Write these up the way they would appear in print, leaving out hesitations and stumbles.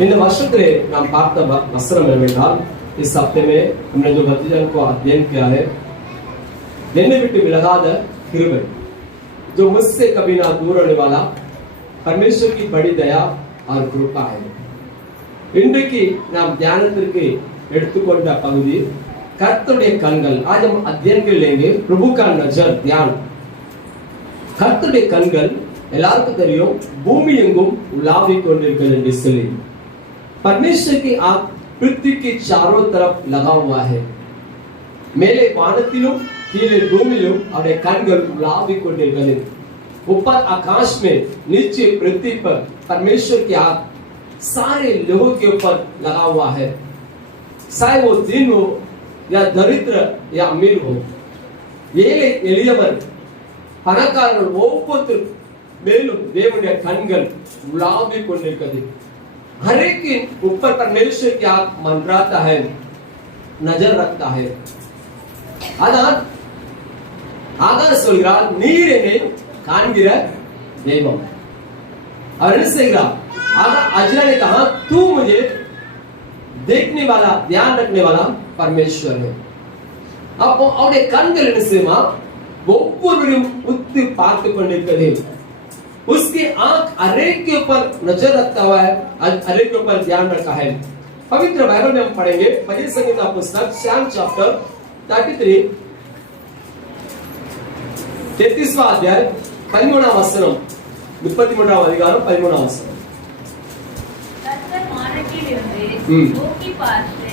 இந்த வருஷத்திலே நாம் பார்த்த வசனம் என்னவென்றால், इस हफ्ते में हमने जो भक्तिजन को अध्ययन किया है, என்னை விட்டு விலகாத கிருபை, जो मुझसे कभी ना दूर होने वाला परमेश्वर की बड़ी दया और कृपा है. இன்றைக்கு நாம் தியானத்திற்கு எடுத்துக்கொண்ட பகுதி கர்த்தருடைய கண்கள். आज हम अध्ययन कर लेंगे प्रभु का नजर ध्यान. கர்த்தருடைய கண்கள் எல்லாருக்கும் தெரியும், பூமி எங்கும் உலாவிக் கொண்டிருக்கிறது என்று சொல்லி. परमेश्वर की आंख पृथ्वी के चारों तरफ लगा हुआ है. மேலே வானத்திலும் கீழே பூமியிலும் அவருடைய கண்கள் உலாவிக் கொண்டிருக்கிறது. ऊपर आकाश में नीचे पृथ्वी पर परमेश्वर की आंख सारे लोगों के ऊपर लगा हुआ है. चाहे वो दिन हो या दरिद्र या अमीर हो, ஏழை எளியவர் பணக்காரர் ஒவ்வொருத்தர் மேலும் தேவனுடைய கண்கள் உலாவிக் கொண்டிருக்கிறது. हर एक के ऊपर परमेश्वर की आंख मंडराता है, नजर रखता है. ஆனால் ஆகார் சொல்கிறார், நீர் என்னை காண்கிற தெய்வம். அவர் என்ன செய்கிறார்? अजरा ने कहा, तू मुझे देखने वाला, ध्यान रखने वाला परमेश्वर है. அப்போ அவருடைய கண்கள் என்ன செய்யுமா? ஒவ்வொருவரையும் உத்து பார்த்து கொண்டிருக்கிறது. उसकी आंख हरेक के ऊपर नजर रखता हुआ है, हरेक के ऊपर ध्यान रखा है. पवित्र बाइबल में हम पढ़ेंगे भजन संहिता पुस्तक श्याम चैप्टर 33 33वां अध्याय 13वां वचனம், 33वां அதிகாரம் 13वां வசனம். கர்த்தர் வானத்திலிருந்து நோக்கி பார்த்து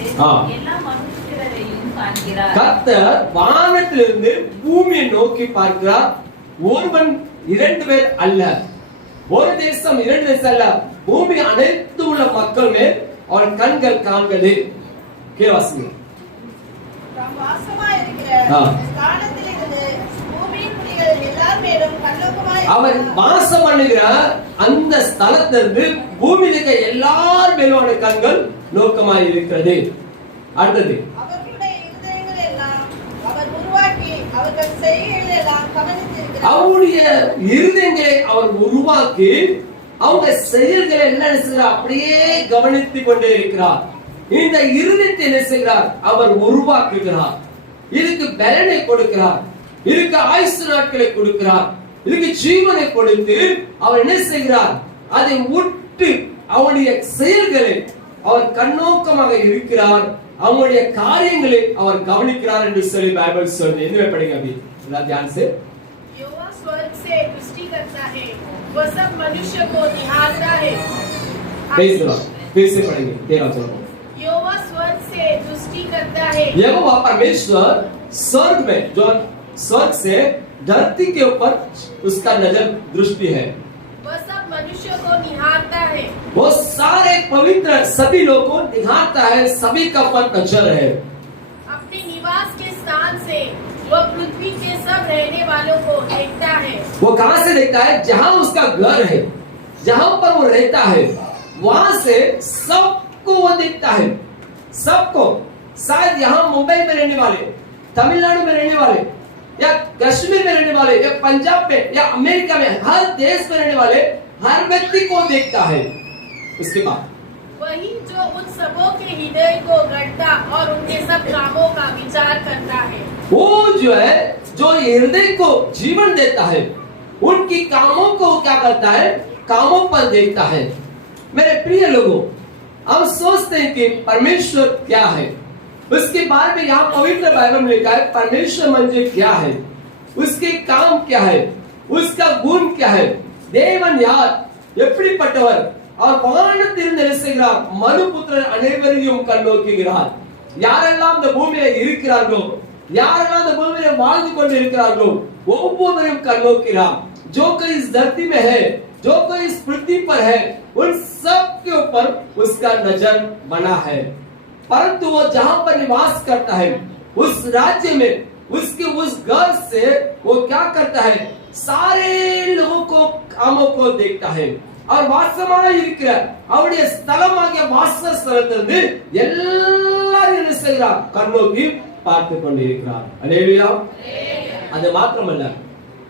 எல்லா மனுஷரையும் காண்கிறார். கர்த்தர் வானத்திலிருந்து பூமியை நோக்கி பார்க்கிறார். ஒருவன் இரண்டு பேர் அல்ல, ஒரு தேசம் இரண்டு தேசம் அல்ல, பூமி அனைத்து உள்ள மக்கள் மேல் அவன் கண்கள் காண்கிறது. கேவாசி அவர் வாசம் பண்ணுகிற அந்த ஸ்தலத்திலிருந்து பூமியில் இருக்க எல்லார் மேலும் அவனுடைய கண்கள் நோக்கமாய் இருக்கிறது. அடுத்தது, அவருடைய இருதயங்களை அவர் உருவாக்கி அவங்க செயல்களை என்ன செய்கிறார்? அப்படியே கவனித்துக் கொண்டே இருக்கிறார். இந்த இருதயத்தை என்ன செய்கிறார்? அவர் உருவாக்குகிறார். இதுக்கு பலனை கொடுக்கிறார், இதுக்கு ஆயுசு நாட்களை கொடுக்கிறார், இதுக்கு ஜீவனை கொடுத்து அவர் என்ன செய்கிறார்? அதை விட்டு அவருடைய செயல்களை அவர் கண்ணோக்கமாக இருக்கிறார், அவருடைய காரியங்களை அவர் கவனிக்கிறார் என்று சொல்லி பைபிள் சொல்லுது. என்ன படிங்க अभी ध्यान से. यहोवा स्वर्ग से दृष्टि करता है, वह सब मनुष्य को निहारता है. फिर से पढ़ेंगे 13 चलो. यहोवा स्वर्ग से दृष्टि करता है. यहोवा परमेश्वर स्वर्ग में, जो स्वर्ग से धरती के ऊपर उसका नजर दृष्टि है. वह सब मनुष्य को निहारता है. वो सारे पवित्र सभी लोगों को निहारता है, सभी का पर नजर है. अपने निवास के स्थान से वह पृथ्वी के सब रहने वालों को देखता है. वो कहां से देखता है? जहां उसका घर है, जहां पर वो रहता है, वहां से सबको वो देखता है, सबको. शायद यहाँ मुंबई में रहने वाले, तमिलनाडु में रहने वाले, या कश्मीर में रहने वाले, या पंजाब में, या अमेरिका में, हर देश में रहने वाले हर व्यक्ति को देखता है. उसके बाद वही जो उन सबों के हृदय को गढ़ता और उनके सब कामों का विचार करता है. वो जो है, जो हृदय को जीवन देता है, उनकी कामों को क्या करता है? कामों पर देखता है. मेरे प्रिय लोगों, हम सोचते हैं कि परमेश्वर क्या है. उसके बारे में यहाँ पवित्र बाइबल में लिखा है परमेश्वर मंजे क्या है, उसके काम क्या है, उसका गुण क्या है. தேவன் யார், எப்படிப்பட்டவர்? அவர் வானத்திலிருந்து இறங்குகிறார், மனுபுத்திரர் அனைவரையும் கண்ணோக்குகிறார். யாரெல்லாம் இந்த பூமியில இருக்கிறார்களோ, யாரெல்லாம் இந்த பூமியில வாழ்ந்து கொண்டு இருக்கிறார்களோ, ஒவ்வொருவரையும் கண்ணோக்குகிறார். जो कोई इस धरती में है, जो कोई इस पृथ्वी पर है, उन सब के ऊपर उसका नजर बना है. परंतु वो जहां पर निवास करता है, उस राज्य में, उसके उस घर से वो क्या करता है? सारे लोगों को, कामों को देखता है. और வாசமாய் இருக்கிற அவருடைய ஸ்தலமாகிய வாசஸ்தலத்திலிருந்து எல்லாரும் என்ன செய்கிறார்? கண்ணோக்கி பார்த்து கொண்டிருக்கிறார். அல்லேலூயா. அது மாத்திரமல்ல,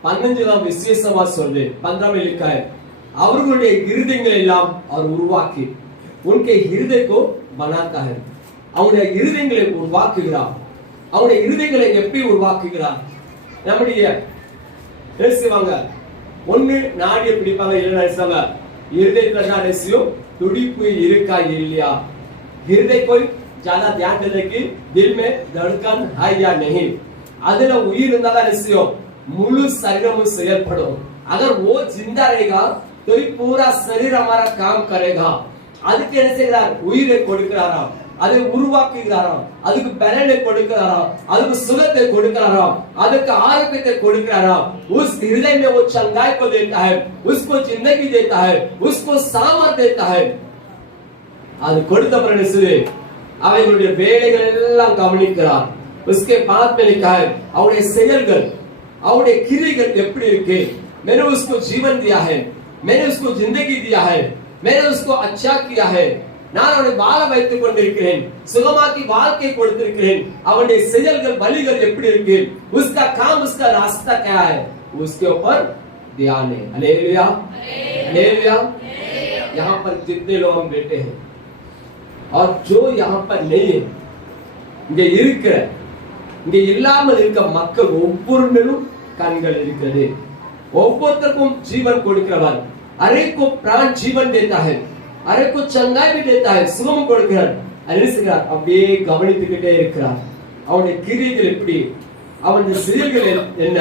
15 விசேஷமா சொல்லு 15 लिखा है, அவர்களுடைய இருதயங்களை எல்லாம் அவர் உருவாக்கி उनके हृदय को बनाता है அவருடைய இருதயங்களை உருவாக்குகிறார் அவருடைய இருதயங்களை எப்படி உருவாக்குகிறார் நம்முடைய பேசுவாங்க ஒண்ணு நாடியை பிடிப்பாங்க இல்லைன்னா நினைச்சாங்க हृदय தான் நினைச்சியும் துடிப்பு இருக்கா இல்லையா हृदय कोई ज्यादा ध्यान देने की दिल में धड़कन है या नहीं அதுல உயிர் இருந்தாலும் நினைச்சியும் முழு शरीरமும் செயல்படும் अगर वो जिंदा रहेगा तो ही पूरा शरीर हमारा काम करेगा அதுக்கு என்ன செய்கிறார் உயிரை கொடுக்கிறாராம் அதை உருவாக்குகிறாராம் அதுக்கு பலனை கொடுக்கிறாராம் அதுக்கு சுகத்தை கொடுக்கிறாராம் அதுக்கு ஆரோக்கியத்தை கொடுக்கிறாராம் उस हृदय में वो चंगाई को देता है उसको जिंदगी देता है उसको सामर्थ देता है அது கொடுத்த பிறகு அவர்களுடைய வேலைகள் எல்லாம் கவனிக்கிறார் उसके बाद में लिखा है அவருடைய செயல்கள் அவருடைய கிரியைகள் எப்படி இருக்கு मैंने उसको जीवन दिया है मैंने उसको जिंदगी दिया है मैंने उसको अच्छा किया है நான் அவனை வாழ வைத்துக் கொண்டிருக்கிறேன் சுகமாக்கி வாழ்க்கை கொடுத்திருக்கிறேன் அவனுடைய செயல்கள் வழிகள் எப்படி இருக்கு उसका काम उसका रास्ता क्या है उसके ऊपर ध्यान है हालेलुया हालेलुया यहाँ पर जितने लोग हम बैठे हैं और जो यहाँ पर नहीं है இங்க இருக்கிற இங்க இல்லாமல் இருக்க மக்கள் ஒவ்வொரு மேலும் கண்கள் இருக்கிறது ஒவ்வொருத்தருக்கும் ஜீவன் கொடுக்கிறவர் अरे को प्राण जीवन देता है अरे को चंगाई भी देता है சுகம் கொடுக்கிறார் அலிசுகிறார் அப்படியே கவனித்துக்கிட்டே இருக்கிறார் அவனுடைய கிரியைகள் எப்படி அவனுடைய செயல்கள் என்ன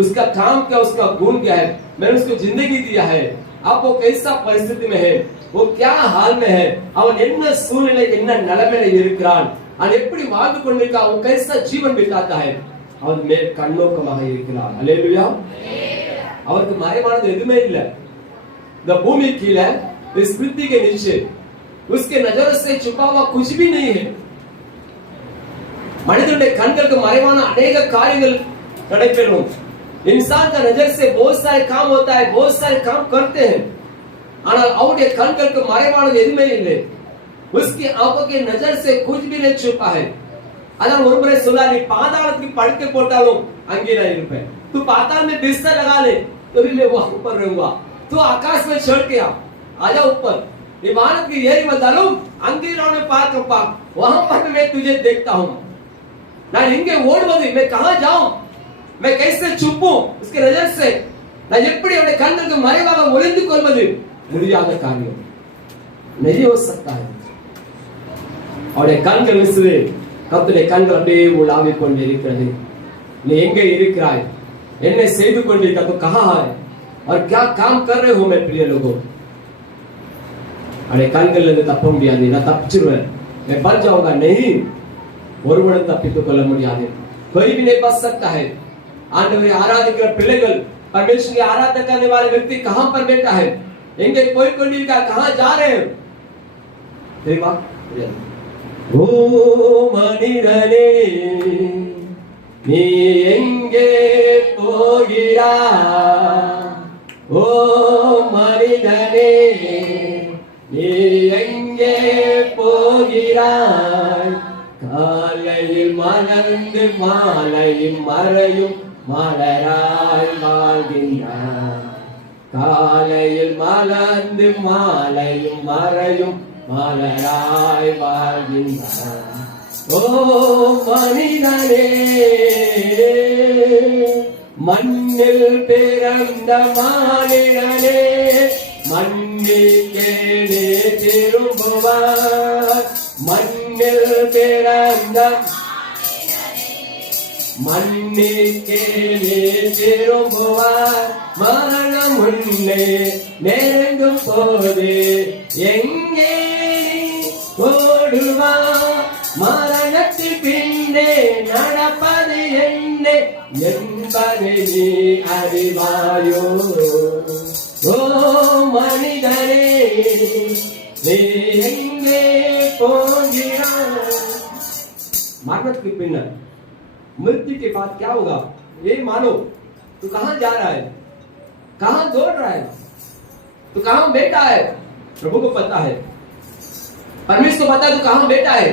उसका काम क्या उसका गुण क्या है मैंने उसको जिंदगी दिया है आप वो कैसा परिस्थिति में है वो क्या हाल में है அவன் என்ன சூழ்நிலை என்ன நிலைமையில இருக்கிறான் அவன் எப்படி வாழ்ந்து கொண்டிருக்கான் அவன் कैसा जीवन बिताता है அவன் மேல் கண்ணோக்கமாக இருக்கிறான் அல்லேலூயா அவருக்கு மறைவானது எதுவுமே இல்லை இந்த பூமி கீழே इस पृथ्वी के नीचे उसके नजर से छुपा हुआ कुछ भी नहीं है மனிதனுடைய கண்களுக்கு மறைவான अनेक காரியங்கள் நடைபெறும் इंसान का नजर से बहुत सारे काम होता है बहुत सारे काम करते हैं ஆனால் அவருடைய கண்களுக்கு மறைவானது எதுவுமே இல்லை उसकी आंखों के नजर से कुछ भी नहीं छुपा है अगर ஒருமுறை சொன்னார் நீ பாதாளத்துக்கு படுக்கை போட்டாலும் அங்கே நான் இருப்பேன் तू पाताल में बिस्तर लगा ले तो भी मैं वहां ऊपर रहूंगा तू आकाश में चढ़ के आजा ऊपर इमारत की यही बदलूं अंधेरों में पार्कपा वहां पर मैं तुझे देखता हूं நான் எங்கே ஓடுவது मैं कहां जाऊं मैं कैसे छुपूं उसके नजर से நான் எப்படி அவருடைய கண்களுக்கு மறைவாக ஒளிந்து கொள்வது முடியாத காரியம் नहीं हो सकता है அவருடைய கண்கள் விசுவே கர்த்தருடைய கண்கள் அப்படியே உலாவிக் கொண்டிருக்கிறது நீ எங்கே இருக்கிறாய் என்ன செய்து கொண்டிருக்க तो कहां है और क्या काम कर रहे हो मेरे प्रिय लोगों अरे கண்கள்ல இருந்து தப்ப முடியாது நான் தப்பிச்சிருவேன் मैं बच जाऊंगा नहीं ஒருவனும் தப்பித்துக் கொள்ள முடியாது कोई भी नहीं बच सकता है ஆண்டவரை ஆராதிக்கிற பிள்ளைகள் परमेश्वर की आराधना करने वाले व्यक्ति कहां पर बैठा है எங்கே போய் கொண்டிருக்கா कहां जा रहे हैं தெரியுமா ஓ மனிதனே நீ எங்கே போகிறாய் ஓ மனிதனே நீ எங்கே போகிறாய் காலையில் மலர்ந்து மாலையில் மறையும் மலராய் வாழ்கின்றாய் காலையில் மலர்ந்து மாலையும் மறையும் மலராய் வாழ்கின்றாய் ஓ மனிதனே மண்ணில் பிறந்த மானிடனே மண்ணிற்கே நீ திரும்புவாய் மண்ணில் பிறந்த மண்ணிற்கே நீ திரும்புவாய் மரணம் உன்னை நெருங்கும் போது எங்கே ஓடுவாய் மரணத்தின் பின்னே நடப்பது என்ன என்பதை நீ அறிவாயோ ஓ மனிதனே நீ எங்கே போகிறாய் मरने के पिन्नर मृत्यु के बाद क्या होगा ये मानो तू कहां जा रहा है कहां दौड़ रहा है तू कहां बैठा है प्रभु को पता है परमेश्वर को पता है तू कहां बैठा है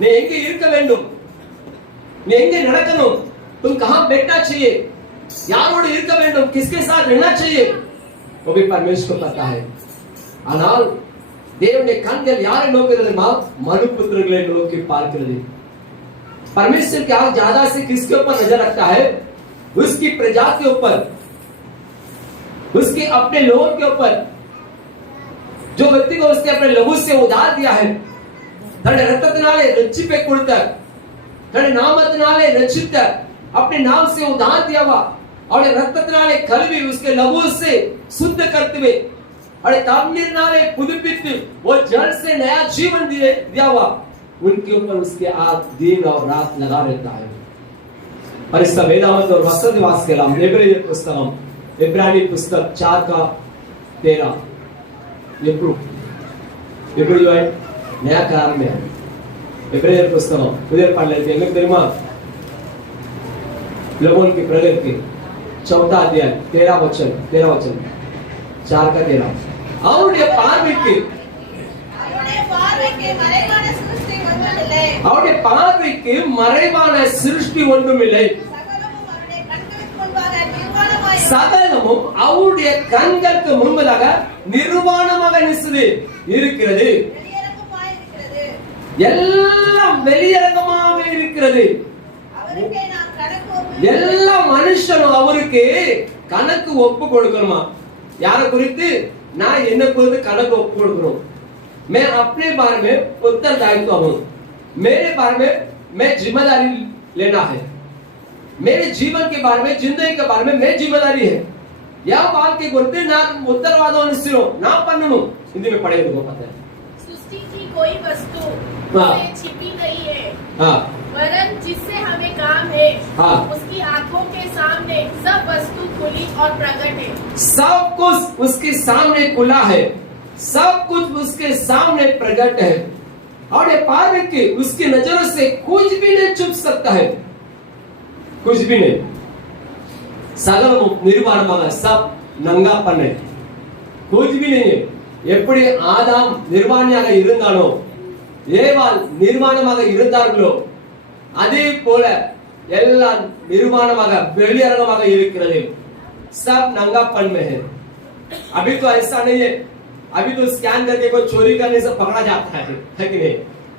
நீ எங்கே இருக்க வேண்டும் நீ எங்கே நடக்கணும் तुम कहां बैठना चाहिए யாரோடு இருக்க வேண்டும் किसके साथ रहना चाहिए वो भी परमेश्वर को पता है ஆனால் தேவனுடைய கண்கள் யாரை நோக்குகிறதுமா? மனுபுத்திரர்களை நோக்கி பார்க்கிறது. परमेश्वर क्या ज्यादा से किसके ऊपर नजर रखता है? उसकी प्रजा के ऊपर, उसके अपने लोगों के ऊपर, जो व्यक्ति को उसके अपने लहू से उधार दिया है, तड़े रत्तनाले रचिपे कुड़तर, तड़े नामतनाले रचितर, अपने नाम से उधार दिया हुआ और रत्तनाले कलवी उसके लहू से शुद्ध करते हुए और तामनीर नाले पुदुपित वो जल से नया जीवन दिया हुआ, उनके ऊपर उसके आग दिन और रात लगा रहता है. परिशुद्ध वेदांत और वस्त्र निवास के नाम इब्रानी पुस्तकम, इब्रानी पुस्तक 4:13. ये जो है नया करार में है. इब्रानी पुस्तकम उधर पढ़ लेते हैं. तेरमा लोगों की प्रगति के 4 अध्याय 13 वचन 4:13. और ये पार्विक के அவருடைய பார்வைக்கு மறைவான சிருஷ்டி ஒன்றுமில்லை. சகலமும் அவருடைய கண்களுக்கு முன்பதாக நிர்வாணமாக இருக்கிறது. எல்லாம் வெளியரங்கமாக இருக்கிறது. எல்லா மனுஷனும் அவருக்கு கணக்கு ஒப்பு கொடுக்கணுமா? யாரை குறித்து? நான் என்ன குறித்து கணக்கு ஒப்பு கொடுக்கணும். मैं अपने बारे में उत्तरदायित्व हूं. मेरे बारे में मैं जिम्मेदारी लेना है. मेरे जीवन के बारे में, जिंदगी के बारे में मैं जिम्मेदारी है. यह बात के गुरते ना उत्तरवादों निश्चित ना पन्नू हिंदी में पढ़े तो पता है. सृष्टि की कोई वस्तु उससे छिपी नहीं है. हाँ. वरन जिससे हमें काम है, हाँ. उसकी आंखों के सामने सब वस्तु खुली और प्रकट है. सब कुछ उसके सामने खुला है, सब कुछ उसके सामने प्रकट है और ये पार्वे के उसकी नजरों से कुछ भी नहीं छुप सकता है. कुछ भी नहीं. सगल निर्वाणமாக सब नंगापन है. कुछ भी नहीं है. எப்படி ஆதாம் நிர்வாணியாக இருந்தானோ, ஏவாள் நிர்வாணமாக இருந்தார்களோ, அதே போல எல்லாம் நிர்வாணமாக வெளியரங்கமாக இருக்கிறது. सब नंगापन में है. अभी तो ऐसा नहीं है. अभी तो स्कैन करके कोई चोरी करने से पकड़ा जाता है कि नहीं?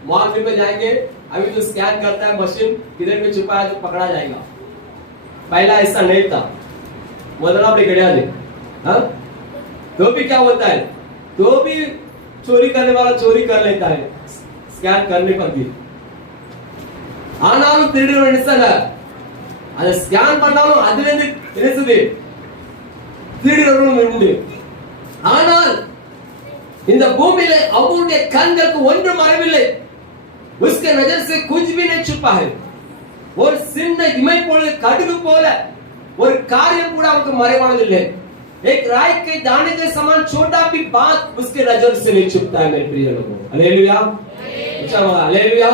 मॉल में जाएंगे, अभी तो स्कैन करता है मशीन, किधर में छुपा है तो पकड़ा जाएगा. पहला ऐसा नहीं था. मतलब आपने गड़िया दे, हाँ? तो भी क्या होता है? तो भी चोरी करने वाला चोरी कर लेता है स्कैन करने पर भी. ஆனாலும் திருடுற நினைச்சல அதை ஸ்கேன் பண்ணாலும் அதுல இருந்து நினைச்சது திருடுறவரும் உண்டு. ஆனால் இந்த பூமியில அவருடைய கண்களுக்கு ஒன்றும் மறைவில்லை. उसके नजर से कुछ भी नहीं छुपा है. ஒரு சின்ன இமை போல கடுகு போல ஒரு காரியம் கூட அவருக்கு மறைவானதில்லை. एक राय के दाने के समान छोटा भी बात उसके नजर से नहीं छुपता है मेरे प्रिय लोगों. हालेलुया. हालेलुया.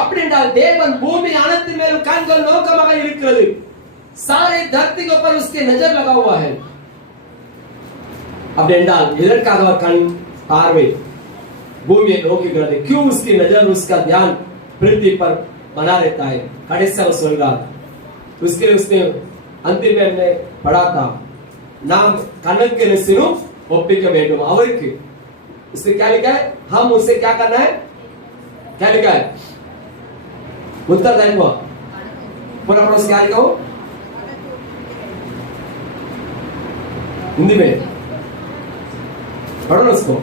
அப்படினால் தேவன் பூமி அனைத்தின் மேலும் கண்கள் நோக்கமாக இருக்கிறது. सारे धरती के ऊपर उसके नजर लगा हुआ है. अब என்றால் எதற்காக கண் பார்வை பூமியை நோக்குகிறது? क्यों उसकी नजर, उसका ध्यान पृथ्वी पर बना रहता है? कड़ेसा சொல்றார். उसके लिए उसने अंतिम में हमने पढ़ा था, நாம் கண்ணுக்கு நிசினும் ஒப்பிக்க வேண்டும். அவருக்கு उसने क्या लिखा है? हम उससे क्या करना है? क्या लिखा है? उत्तरदायित्व पूरा पढ़ो. क्या लिखा हो हिंदी में? पढ़ो ना उसको.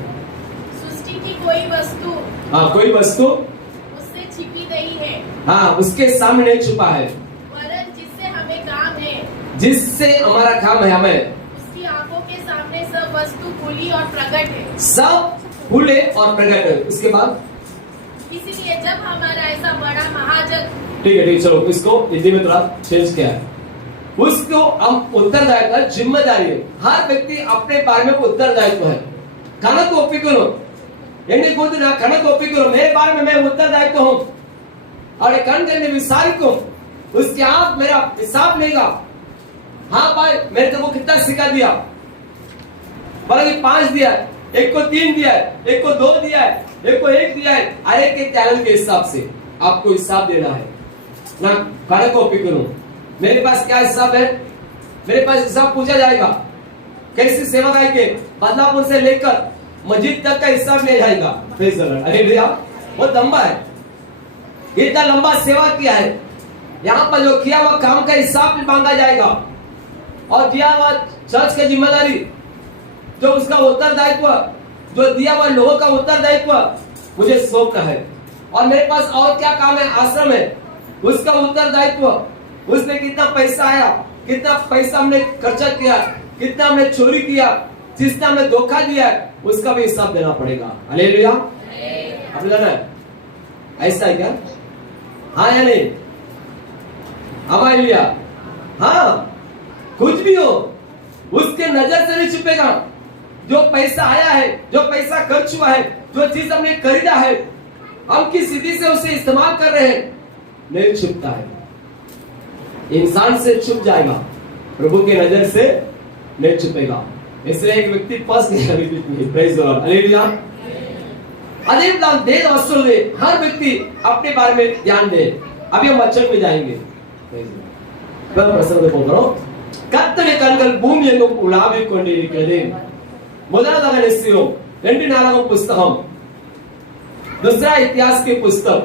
सृष्टि की कोई वस्तु, हाँ, कोई वस्तु उससे छिपी नहीं है. हाँ, उसके सामने नहीं छुपा है. वरन जिससे हमें काम है, जिससे हमारा काम है, हमें उसकी आंखों के सामने सब वस्तु खुली और प्रकट है. सब खुले और प्रकट है. उसके बाद इसीलिए जब हमारा ऐसा बड़ा महाजग, ठीक है, चलो इसको हिंदी में थोड़ा चेंज किया है. उसको हम उत्तरदायित्व, जिम्मेदारी है. हर व्यक्ति अपने बारे में उत्तरदायित्व है. कणक ಒಪ್ಪಿಕೊಳ್ಳು. ಎಣ್ಣೆ ಕೂತು ನಾ ಕಣक ಒಪ್ಪಿಕೊಳ್ಳು. मेरे बारे में मैं उत्तरदायित्व हूं और एक कण के विसारिको उसके आप मेरा हिसाब लेगा. हाँ भाई, मेरे को कितना सिखा दिया? बोला कि 5 दिया, एक को 3 दिया है, एक को 2 दिया है, एक को 1 दिया है. अरे के टैलेंट के हिसाब से आपको हिसाब देना है ना. कणक ಒಪ್ಪಿಕೊಳ್ಳು. मेरे पास क्या हिसाब है? मेरे पास हिसाब पूछा जाएगा. कैसी सेवा के बदलापुर से लेकर मस्जिद तक का हिसाब ले जाएगा। Praise the Lord, hallelujah. बहुत लंबा है, इतना लंबा सेवा किया है, यहाँ पर जो किया हुआ काम का हिसाब भी मांगा जाएगा, और दिया हुआ चर्च की जिम्मेदारी, जो उसका उत्तरदायित्व, जो दिया हुआ लोगों का उत्तरदायित्व मुझे सौंपना है, और मेरे पास और क्या काम है, आश्रम है, उसका उत्तरदायित्व, उसमें कितना पैसा आया, कितना पैसा हमने खर्चा किया, कितना हमने चोरी किया, जिसने हमने धोखा दिया, उसका भी हिसाब देना पड़ेगा। हालेलुया। अब लेना है, ऐसा है क्या? हाँ या नहीं? हालेलुया। हाँ, कुछ भी हो उसके नजर से नहीं छुपेगा। जो पैसा आया है, जो पैसा खर्च हुआ है, जो चीज हमने खरीदा है, हम किस स्थिति से उसे इस्तेमाल कर रहे हैं, नहीं छुपता है। इंसान से छुप जाएगा, प्रभु की नजर से नहीं छुपेगा। इसलिए एक व्यक्ति फंस गया अभी बीच में। Praise the Lord, hallelujah. अनेक दान दे, वस्त्र दे, हर व्यक्ति अपने बारे में ध्यान दे। अभी हम वचन में जाएंगे। பிரசங்கத்தை போகிறோம். கர்த்தருடைய கண்கள் பூமி எங்கும் உலாவிக் கொண்டிருக்கிறது. முதலாவதாக நிச்சயம் 2 நாளாகம पुस्तकम, दूसरा इतिहास के पुस्तक,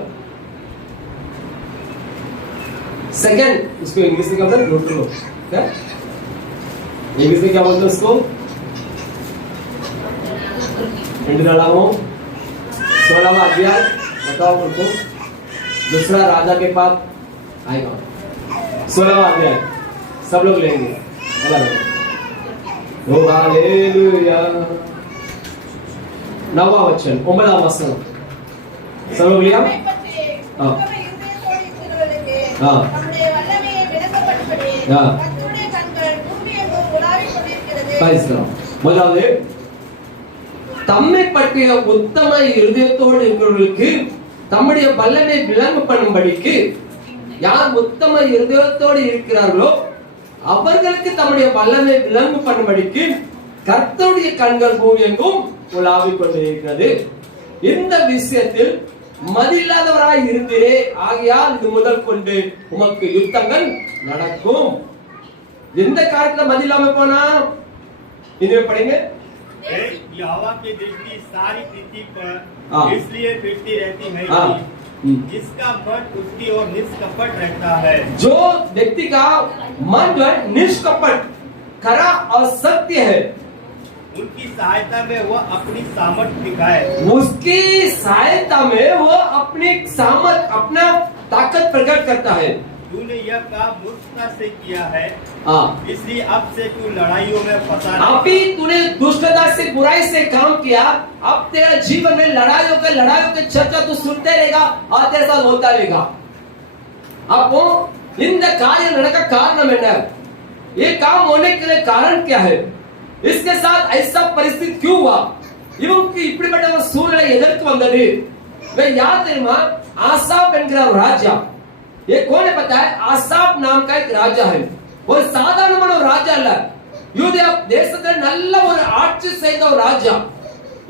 सेकंड, इसको इंग्लिश में क्या बोलते हैं? नोट लो, क्या इंग्लिश में क्या बोलते हैं उसको? 2 नाளாகமம் 16वां अध्याय, बताओ उनको। दूसरा राजा के पास आएगा, 16वां अध्याय, सब लोग लेंगे। ओ हालेलुया। 9वां वचन, 9वां वचन, सब लोग लिया? हाँ हाँ हाँ। முதலாவது, தம்மை பற்றிய உத்தம இருதயத்தோடு இருக்கிறவர்களுக்கு தம்முடைய வல்லமை விளங்க பண்ணும்படிக்கு, யார் உத்தம இருதயத்தோடு இருக்கிறார்களோ அவர்களுக்கு தம்முடைய வல்லமை விளங்க பண்ணும்படிக்கு கர்த்தருடைய கண்கள் பூமி எங்கும் உலாவிக் கொண்டிருக்கிறது. இந்த விஷயத்தில் மதியில்லாதவராய் இருந்தீரே, ஆகையால் இது முதல் கொண்டு உமக்கு யுத்தங்கள் நடக்கும். எந்த காலத்துல மதியில்லாம போனா? इन्हें पढ़ेंगे। यहोवा की दृष्टि सारी पृथ्वी पर इसलिए फिरती रहती है जिसका मन उसकी ओर निष्कपट रहता है। जो व्यक्ति का मन जो है निष्कपट, खरा और सत्य है, उनकी सहायता में वह अपनी सामर्थ दिखाए। उसकी सहायता में वो अपनी सामर्थ, अपना ताकत प्रकट करता है। तूने यह काम मूर्खता से किया है, इसलिए अब से तू लड़ाइयों में फंसा नहीं। अभी तूने दुष्टता से, बुराई से काम किया, अब तेरा जीवन में लड़ाइयों के चर्चा तू सुनते रहेगा और तेरे साथ होता रहेगा। அப்போ இந்த காரியம் நடக்க காரணம் என்ன? ये काम होने के लिए कारण क्या है? इसके साथ ऐसा परिस्थिति क्यों हुआ? இவனுக்கு இப்படிப்பட்ட ஒரு சூழ்நிலை எதற்கு வந்தது? वे याद தெரியுமா? ஆசாப் என்கிற ராஜா, ये कौन है पता है? आसाप नाम का एक राजा है. ஒரு சாதாரணமான ஒரு ராஜா இல்ல, யூதேயா தேசத்துல நல்ல ஒரு ஆட்சி செய்த ஒரு ராஜா.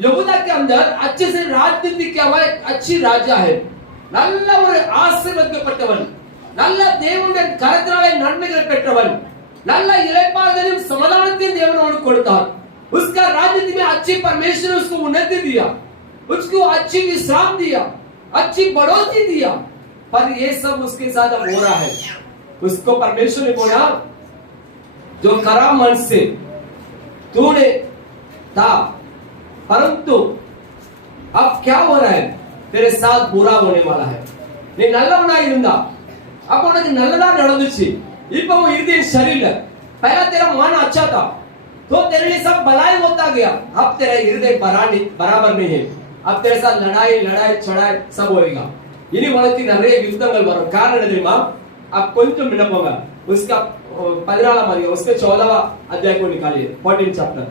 यहूदा के अंदर अच्छे से राजनीति किया हुआ एक अच्छी राजा है. நல்ல ஒரு ஆசீர்வதிக்கப்பட்டவன், நல்ல தேவனுடைய கரத்தினாலே நன்மைகள் பெற்றவன், நல்ல இளைப்பாறுதலையும் சமாதானத்தையும் தேவன் அவனுக்கு கொடுத்தார். उसका राजनीति में अच्छी परमेश्वर ने उसको उन्नति दिया, उसको अच्छी विश्राम दिया, अच्छी बढ़ोतरी दिया. पर ये सब उसके साथ अब हो रहा है. उसको परमेश्वर ने बोला, जो खराब मन से तूने था, परंतु अब क्या हो रहा है? तेरे साथ बुरा होने वाला है. நீ நல்லவனா இருந்தா அப்ப உனக்கு நல்லதா நடந்துச்சு. இப்போ वो இருதயம் சரியில்லை. पहला तेरा मन अच्छा था तो तेरे लिए सब भलाई होता गया. अब तेरा हृदय बराबर नहीं है. अब तेरे साथ लड़ाई चढ़ाई सब होएगा. इन्हीं வாழ்க்கை நிறைய யுத்தங்கள் வரும். காரணம் என்ன தெரியுமா? आप கொஞ்சம் मिनट होगा, उसका 14वां अध्याय, उसके 14वां अध्याय को निकालिए, 14 चैप्टर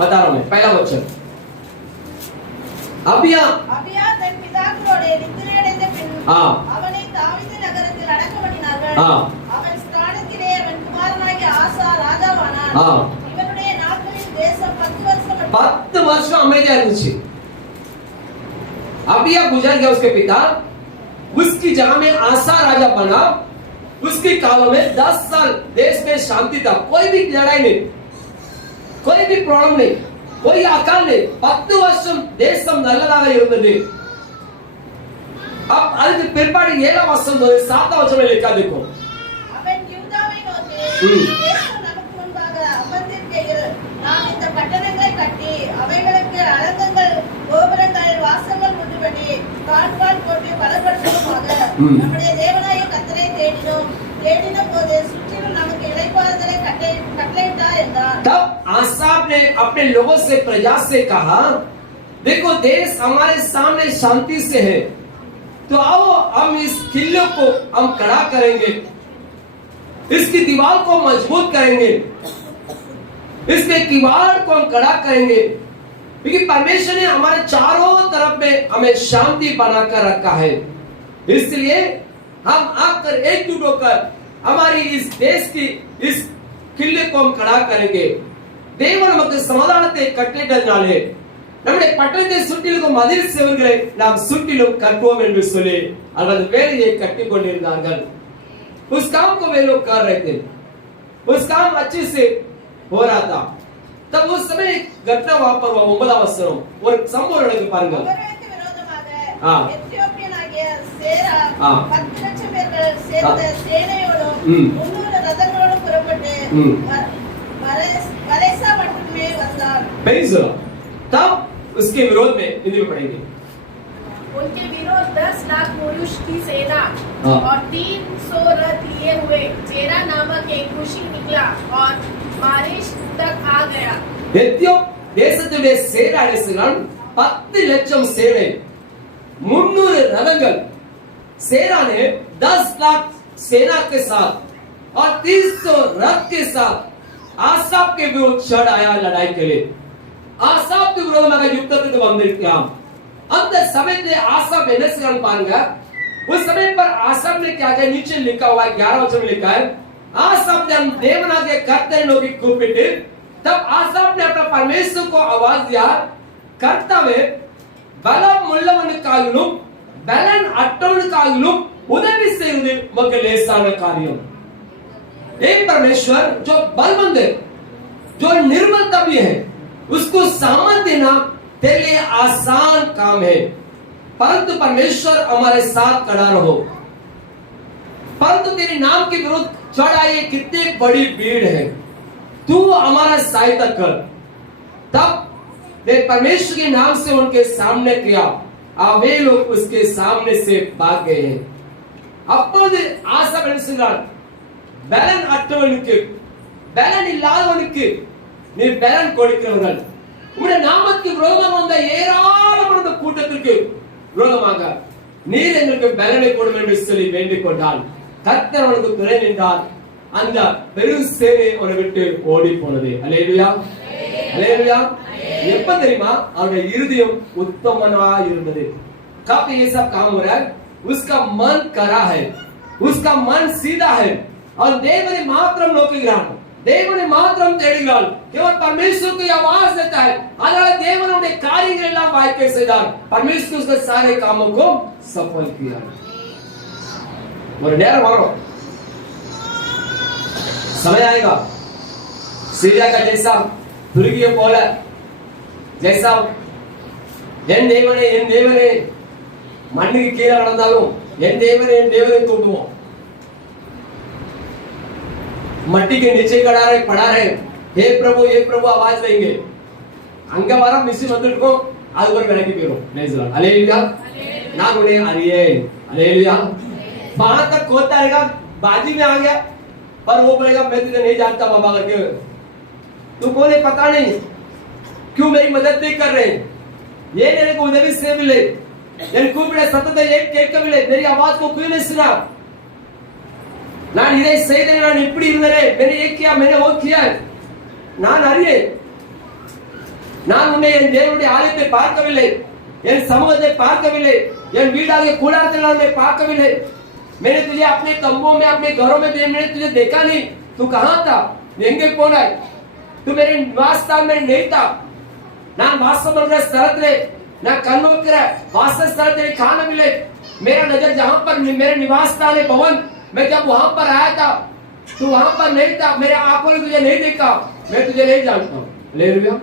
बता रहा हूं मैं. पहला वचन, அபியா தன் பிதாக்களோடு நித்திரையடைந்த பின் அவனை தாவீது நகரத்தில் அடக்கம் பண்ணினார்கள். அவன் ஸ்தானத்திலே அவன் குமாரனாகிய ஆசா ராஜாவானான். இவனுடைய நாட்களில் தேசம் 10 வருஷம் அமைதியா இருந்துச்சு. अबिया गुजर गया उसके पिता, उसकी जगह में आसा राजा बना. उसके कालों में 10 साल देश में शांति था, कोई भी लड़ाई नहीं, कोई भी प्रॉब्लम नहीं. போய் அக்காலே 10 வருஷம் தேசம் நல்லதாக இருந்தது. அதுக்கு பிற்பாடு 7ஆம் வருஷம் 7ஆம் வருஷம் இருக்காதுக்கும். அவன் யூதாவை நோக்கி, தேசம் நமக்கு முன்பாக அமர்ந்திருக்கையில் நாம் இந்த பட்டணங்களை கட்டி அவைகளுக்கு அலங்கங்கள், கோபுரங்கள், வாசல்கள் உண்டுபடி கால்வால் போட்டு பலப்படுத்துவோமாக. நம்முடைய தேவனாகிய கர்த்தரை தேடின போது சுற்றிலும் நமக்கு இளைப்பாறுதலை கட்டளையிட்டார் என்றார். तब आसाप ने अपने लोगों से, प्रजा से कहा, देखो देश हमारे सामने शांति से है, तो आओ हम इस किले को हम खड़ा करेंगे, इसकी दीवार को मजबूत करेंगे, इसके किवाड़ को हम खड़ा करेंगे, क्योंकि परमेश्वर ने हमारे चारों तरफ में हमें शांति बनाकर रखा है. इसलिए हम आकर एकजुट होकर हमारी इस देश की इस किले को हम खड़ा करेंगे. தேவன் நமக்கு சமாதானத்தை கட்டளையிட்டதனாலே நம்முடைய பட்டணத்தை சுற்றிலும் மதில் சுவர்களை நாம் சுற்றிலும் கட்டுவோம் என்று சொல்லி அவர்கள் வேலையை கட்டிக் கொண்டிருந்தார்கள். उस काम को वे लोग कर रहे थे. उस काम अच्छे से हो रहा था. तब उस समय घटना वहां पर 9ஆம் வசனம் ஒரு சம்பவம் நடக்கு பாருங்க. அவர்களுக்கு விரோதமாக எத்தியோப்பியனாகிய சேரா 10 லட்சம் பேர்கள் சேர்ந்த சேனையோடும் 300 ரதங்களோடும் புறப்பட்டு வலேசா பட்டணமே வந்தார். बेइज्जत. तब उसके विरोध में हिंदी में पढ़ेंगे. उनके विरोध 10 लाख पुरुष की सेना और 300 रथ लिए हुए जेरा नामक एक ऋषि निकला और मारेश तक आ गया. எத்தியோப் தேசத்துடைய சேராளர்கள் 10 லட்சம் சேனை, 300 रथங்கள். सेना ने 10 लाख सेना के साथ और 300 रथ के साथ आसाप के विरुद्ध चढ़ आया लड़ाई के लिए. आसाप के विरोध में युद्धத்துக்கு வந்திருக்கான். அந்த சமயத்தில் आसाप என்ன செய்றான் பாருங்க. उस समय पर आसाप ने क्या किया, नीचे लिखा हुआ है 11 वचन में लिखा है, आसाप ने देवनागे कर्ता लोग கூப்பிட்டு, तब आसाप ने अपना परमेश्वर को आवाज दिया, कर्तावे பலம் உள்ளவனுக்காகவும் பலன் அற்றவனுக்காகவும் உதவி செய்வது உமக்கு லேசான காரியம். एक परमेश्वर जो बलवंत है, जो निर्बलता भी है, उसको सामर्थ देना तेरे लिए आसान काम है. परंतु परमेश्वर हमारे साथ खड़ा रहो. परंतु तेरे नाम के विरुद्ध चढ़ आई कितनी बड़ी भीड़ है, तू हमारा सहायता कर. तब वे परमेश्वर के नाम से उनके सामने किया, वे लोग उसके सामने से भाग गए हैं. அப்போது ஆசாப் என்ன செய்தார், பலன் அற்றவனுக்கு, பலன் இல்லாதவனுக்கு நீ பலன் கொடுக்கிறவர்கள், உம்முடைய நாமத்துக்கு விரோதமாக வந்த ஏராளமான கூட்டத்திற்கு விரோதமாக நீர் எங்களுக்கு பலனை கொடும் என்று சொல்லி வேண்டிக் கொண்டால் கர்த்தர் அவனுக்கு துணை நின்றார். அந்த பெரும் சேனை அவனை விட்டு ஓடி போனது. அல்லேலூயா, அல்லேலூயா. எப்ப தெரியுமா, அவருடைய இருதயம் உத்தமனா இருந்தது. काफी ये सब काम हो रहा है, उसका मन करा है, उसका मन सीधा है और தேவனை மாத்திரம் நோக்குகிறான், தேவனை மாத்திரம் தேடுகிறான். केवल परमेश्वर को आवाज देता है. அதனால தேவனுடைய காரியங்கள் எல்லாம் வாய்க்கை செய்தார். परमेश्वर उसके सारे कामों को सफल किया. ஒரு நேரம் வரும், समय आएगा, सीरिया का जैसा तुर्की போல जैसा என் தேவனே மண்ணுக்கு கீழே நடந்தாலும் என் தேவனை தூண்டுவோம். मट्टी के नीचे पड़ा रहे, हे प्रभु आवाज देंगे. அங்க வர மிஸ் வந்திருக்கும், அது ஒரு விலைக்கு போயிடும். அல்லேலூயா, நான் உன்னை அறியேன். அல்லேலூயா. वहां तक होता रहेगा, बाजी में आ गया, पर वो बोलेगा मैं तुझे नहीं जानता बाबा करके, तू कौन है पता नहीं, क्यों मेरी मदद नहीं कर रहे, ये मेरे को उदवी से मिले, என் கூப்பிட சத்தத்தை ஏன் கேட்கவில்லை, मेरी आवाज को क्यों नहीं सुना, நான் இதை செய்தேன், நான் இப்படி இருந்தேன், मैंने ये किया, मैंने वो किया, நான் அறியேன். நான் உன்னை என் தேவனுடைய ஆலயத்தை பார்க்கவில்லை, என் சமூகத்தை பார்க்கவில்லை, என் வீடாகிய கூடாரத்தை நான் பார்க்கவில்லை, मैंने तुझे अपने तंबों में अपने घरों में मैंने तुझे देखा नहीं, तू कहां था, எங்கே போனாய், तू मेरे निवास स्थान में नहीं था. நான் வாசம் பண்ற ஸ்தலத்திலே நான் கண்ணோக்கிற வாசஸ்தலத்திலே காணவில்லை. मेरा नजर जहां पर मेरे निवास स्थान है भवन, मैं जब वहां पर आया था तू वहां पर नहीं था, मेरे आंखों ने तुझे नहीं देखा, मैं तुझे नहीं जानता हूं. हालेलुया.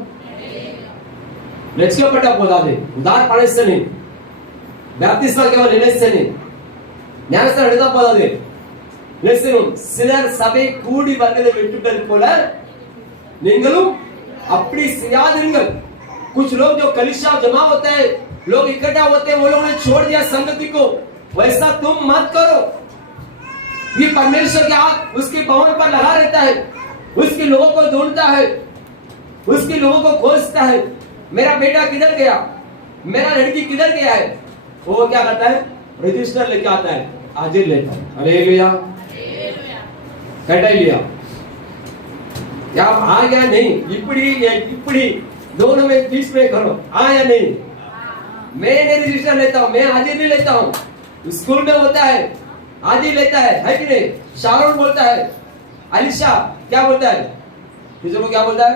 ரட்சிக்கப்பட்ட போதாது, உதார் பணம் नहीं, बैप्टिस्मा केवल लेने से नहीं, ஞானஸ்நானம் எடுத்தா போதாது. லெசனும் சிலர் சபை கூடி வந்ததை விட்டுட்டது போல நீங்களும் அப்படி செய்யாதீர்கள். कुछ लोग जो कलीसिया जमा होते हैं, लोग इकट्ठा होते हैं, वो लोगों ने छोड़ दिया संगति को, वैसा तुम मत करो. ये परमेश्वर के हाथ उसके भवन पर लगा रहता है, उसके लोगों को ढूंढता है, उसके लोगों को खोजता है. मेरा बेटा किधर गया, मेरा लड़की किधर गया है, वो क्या करता है, रजिस्टर लेके आता है, हाजिर लेता है. हालेलुया, कटा लिया क्या आ गया नहीं, इपड़ी दोनों में बीच में करो, आया नहीं. मैं नहीं रजिस्टर लेता हूं, मैं हाजिर नहीं लेता हूं. स्कूल में होता है हाजिर लेता है कि नहीं. शारोन बोलता है, अलीशा क्या बोलता है, टीचर को क्या बोलता है,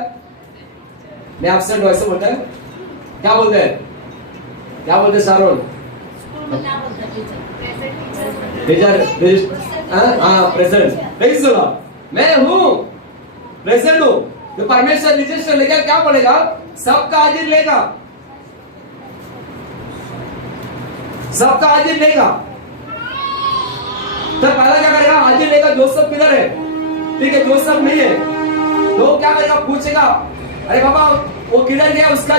मैं एब्सेंट हूं ऐसे बोलता है. क्या बोलते हैं, क्या बोलते हैं शारोन, टीचर प्रेजेंट. नहीं सुना, मैं हूं प्रेजेंट हूं. तो परमेश्वर रजिस्टर लेगा, क्या बोलेगा, सबका हाजिर लेगा, सबका हाजिर लेगा. तो पहला क्या करेगा, हाजिर लेगा. जोसेफ किधर है, ठीक है जोसेफ नहीं है, तो क्या करेगा, पूछेगा, अरे बाबा वो किधर गया, उसका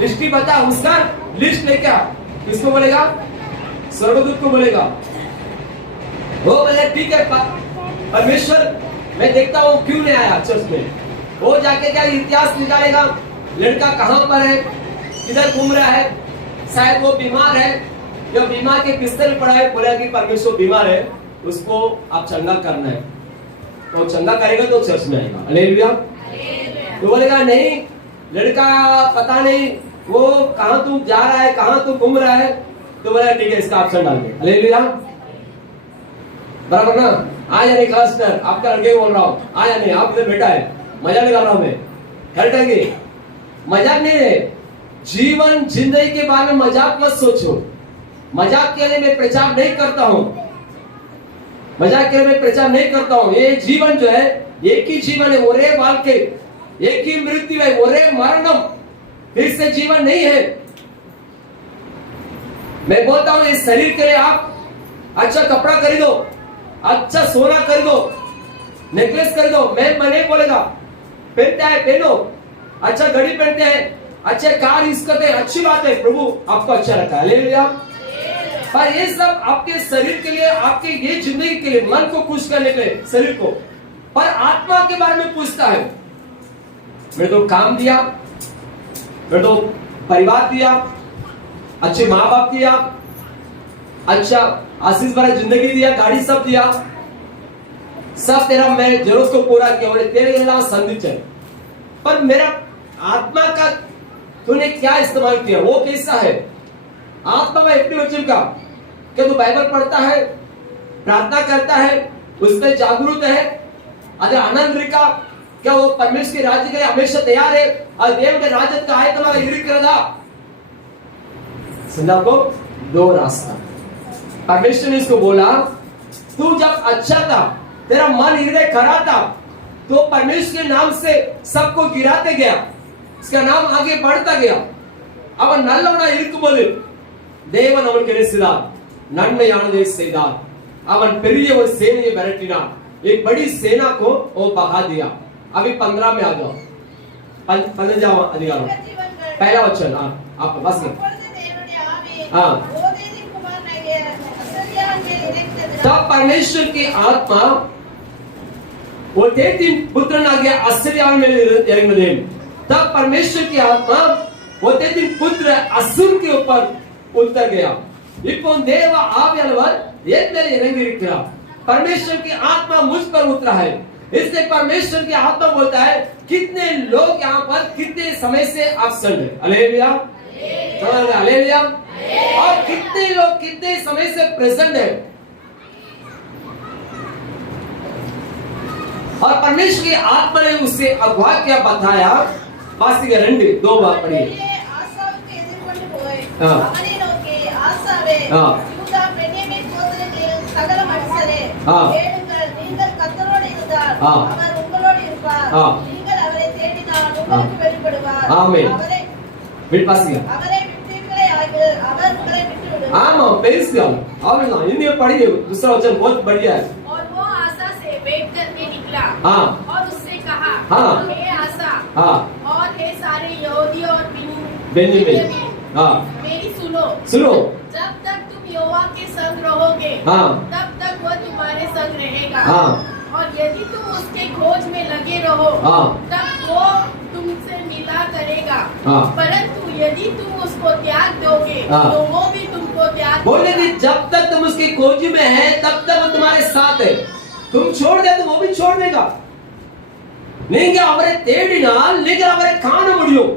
लिस्ट बता, उसका लिस्ट लेके आ. किसको बोलेगा, स्वर्गदूत को बोलेगा. वो बोले ठीक है परमेश्वर, मैं देखता हूँ क्यों नहीं आया चर्च में. वो जाके क्या इतिहास निकालेगा, लड़का कहां पर है, किधर घूम रहा है, शायद वो बीमार है, या बीमार के बिस्तर पर पड़ा है. बोला कि परमेश्वर बीमार है, उसको आप चंगा करना है. तो चंगा करेगा तो चर्च में आएगा. हालेलुया. तो बोलेगा नहीं, लड़का पता नहीं वो कहां तू जा रहा है, कहां तू घूम रहा है. तो बोला ठीक है इसका ऑप्शन डाल दे. हालेलुया, बराबर ना. आया नहीं क्लास्टर, आपका लड़के बोल रहा हूं, आया नहीं, आप इधर बैठा है, मजा निकाल रहा हूं मैं. हटेंगे, मजाक नहीं है. जीवन जिंदगी के बारे में मजाक मत सोचो. मजाक के लिए मैं प्रचार नहीं करता हूं, मजाक के लिए मैं प्रचार नहीं करता हूं. ये जीवन जो है एक ही जीवन है, ओरे बाल के एक ही मृत्यु है, ओरे मरणम, फिर से जीवन नहीं है. मैं बोलता हूं इस शरीर के लिए आप अच्छा कपड़ा खरीदो, अच्छा सोना खरीदो, नेकलेस खरीदो. मैं नहीं बोलेगा, पहनता है पहनो, अच्छा घड़ी पहनते हैं, अच्छे कार यूज करते हैं, अच्छी बात है, प्रभु आपको अच्छा रखा है. हालेलुया. पर ये सब आपके शरीर के लिए, आपके ये जिंदगी के लिए, मन को खुश करने के लिए शरीर को. पर आत्मा के बारे में पूछता है, मैं तो काम दिया, मैं तो परिवार दिया, अच्छे माँ बाप दिया, अच्छा आशीष भरा जिंदगी दिया, गाड़ी सब दिया, सब तेरा मैं जरूरत को पूरा किया, और तेरे अलावा संदिग्ध है. पर मेरा आत्मा का तूने क्या इस्तेमाल किया, वो कैसा है. आत्मा में एक्टिव बच्चों का क्या तू बाइबल पढ़ता है, प्रार्थना करता है, उसमें जागरूक है, अरे आनंद का क्या वो परमेश्वर के राज्य के लिए हमेशा तैयार है, और देव के राज्य का आए तुम्हारा इरिक्रदा. सुना को दो रास्ता. परमेश्वर ने इसको बोला, तू जब अच्छा था, तेरा मन हृदय खरा था, तो परमेश्वर के नाम से सबको गिराते गया, इसका नाम आगे बढ़ता गया. அவன் நல்லவனா இருக்கும்போது தேவன் அவனுக்கு என்ன செய்தார், நன்மையானதை செய்தார். அவன் பெரிய ஒரு சேனையை விரட்டினான், एक बड़ी सेना को वो बहा दिया. अभी 15 में आ जाओ, 15वां अधिकार पहला वचन. आप बस हाँ. तब परमेश्वर की आत्मा वो 3 पुत्र आ गया अस्सरिया में इरंगदे. तब परमेश्वर की आत्मा वो 3 पुत्र असुर के ऊपर उतर गया. இப்போ தேவ ஆவியானவர் என் மேல் இறங்கி இருக்கிறார். परमेश्वर की आत्मा मुझ पर उतरा है. इसलिए परमेश्वर की आत्मा बोलता है कितने लोग यहाँ पर कितने समय से एब्सेंट है. Hallelujah, hallelujah. और कितने लोग कितने समय से प्रेजेंट है. और परमेश्वर की आत्मा ने उसे अगवा क्या बताया. वास्तविक 2 बार पढ़िए. சகல மனுஷரே கேளுங்கள், நீங்கள் கர்த்தரோடு இருந்தால் அவர் உங்களோடு இருப்பார். நீங்கள் அவரை தேடினால் உங்களுக்கு வெளிப்படுவார். அவரை விட்பாசியா அவரை விட்டீர்களே அவர் உங்களை விட்டு விடுவார் ஆமா பேசியா அவ்வளவுதான் இந்திய படிங்க दूसरा वचन बहुत बढ़िया है और वो आशा से वेट करके निकला हाँ। और उससे कहा हाँ। हे आशा हाँ। और हे सारे यहूदी और बेंजामिन हाँ मेरी सुनो सुनो जब तक तुम यहोवा के संग रहोगे हाँ। तब तक वह तुम्हारे संग रहेगा हाँ। और यदि तुम उसके खोज में लगे रहो हाँ। तब वो तुमसे मिला करेगा हाँ। परंतु यदि तुम उसको त्याग दोगे हाँ। तो वो भी तुमको त्याग बोले कि देगा। जब तक तुम उसकी खोज में है तब तक वो तुम्हारे साथ है तुम छोड़ दे तो वो भी छोड़ देगा நீங்க அவரை தேடினால் நீங்கள் அவரை காண முடியும்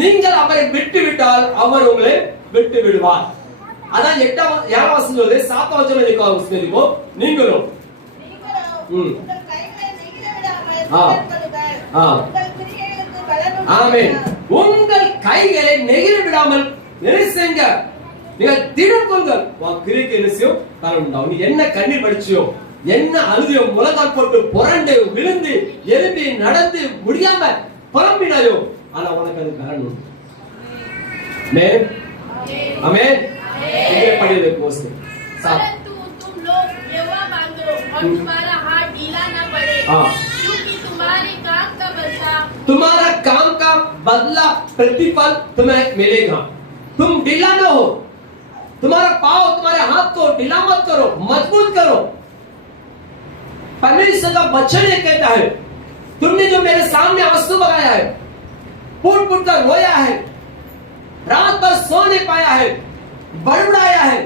நீங்கள் அவரை விட்டு விட்டால் அவர் உங்களை விட்டு விடுவார் அதான் 7ஆம் வசனம் சொல்லுது 7ஆம் வசனம் देखो நீங்களும் ம். உங்கள் கைகளை நெகிழ விடாமல் ஆ. திடன்படுங்கள். ஆ. உங்கள் கிரியைகளுக்கு பலனும் ஆமென் கொடுங்கள். உங்கள் கைகளை நெகிழ விடாமல் நினைச்சங்க நீங்கள் திடம் கொள்ளுங்கள் உன் கிரியைக்கு என்ன செய்யும் பலன் உண்டாகும் நீ என்ன கண்ணீர் படிச்சியோ என்ன அழுதியோ முழங்கால் போட்டு புரண்டு விழுந்து எழும்பி நடந்து முடியாம புலம்பினாயோ ஆனா உனக்கு அது பலன் உண்டு ஆமென் ஆமென் இங்கே படியே கோஸ் परंतु तुम लोग यहोवा मांगो और तुम्हारा हाथ ढीला न पड़े हाँ। क्योंकि तुम्हारे काम का बदला तुम्हारा काम का बदला प्रतिफल तुम्हें मिलेगा तुम ढीला न हो तुम्हारा पाव तुम्हारे हाथ को ढीला मत करो मजबूत करो परमेश्वर का वचन ये कहता है तुमने जो मेरे सामने आंसू बगाया है फूट फूट कर रोया है रात भर सो नहीं पाया है बड़बड़ाया है